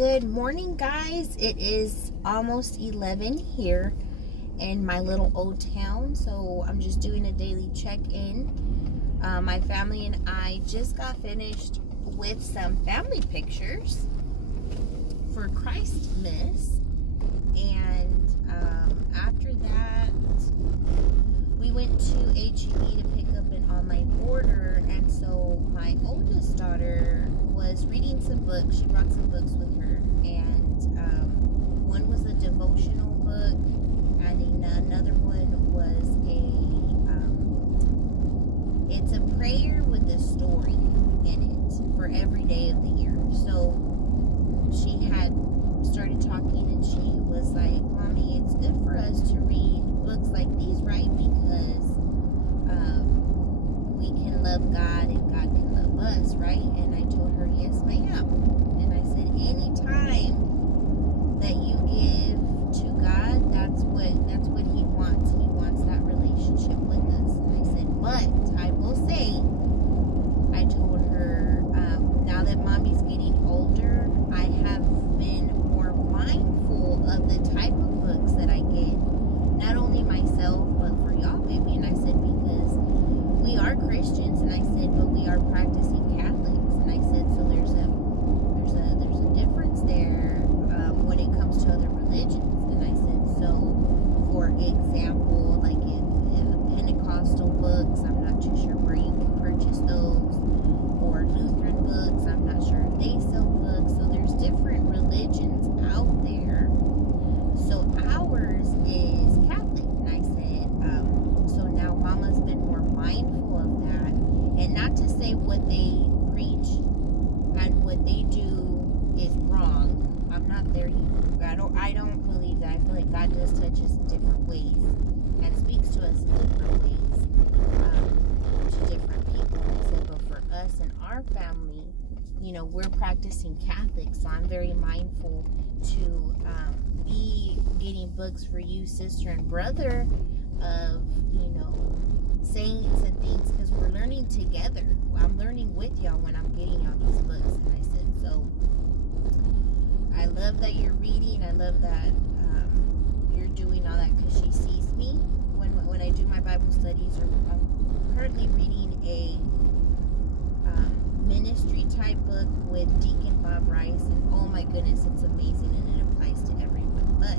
Good morning, guys. It is almost 11 here in my little old town, so I'm just doing a daily check-in. My family and I just got finished with some family pictures for Christmas, and after that we went to H-E-B to pick up an online order, and so my oldest daughter was reading some books. She brought some books with her, and one was a devotional book, and another one was it's a prayer with a story in it for every day of the year. So she had started talking, and she was like, "Mommy, it's good for us to read books like these, right? Because we can love God and God can love us, right?" And I told her, "Yes, ma'am." And I said, anytime that you give to God, that's what He wants. He wants that relationship with us. And I said, but I will say, I told her, now that Mommy's getting older, I have been more mindful of the type of books that I get. Not only myself, but for y'all, baby. And I said, because we are Christians, and I said, but we are practicing Catholics. And I said, so there's a difference there when it comes to other religions. And I said, so for example, like if Pentecostal books, I'm not too sure where you can purchase those, or Lutheran books, I'm not sure if they sell books. So there's different religions out there. So ours is Catholic. And I said, so now Mama's been more mindful of that, and not to say what they preach and what they do is wrong. I'm not there yet. I don't believe that. I feel like God does touch us in different ways and speaks to us in different ways, to different people. And I said, but for us and our family, we're practicing Catholic, so I'm very mindful to be getting books for you, sister and brother, of saints and things, because we're learning together. I'm learning with y'all when I'm getting y'all these books. And I said, so I love that you're reading. I love that you're doing all that, because she sees me when I do my Bible studies. Or I'm currently reading a ministry type book with Deacon Bob Rice, and oh my goodness, it's amazing, and it applies to everyone. But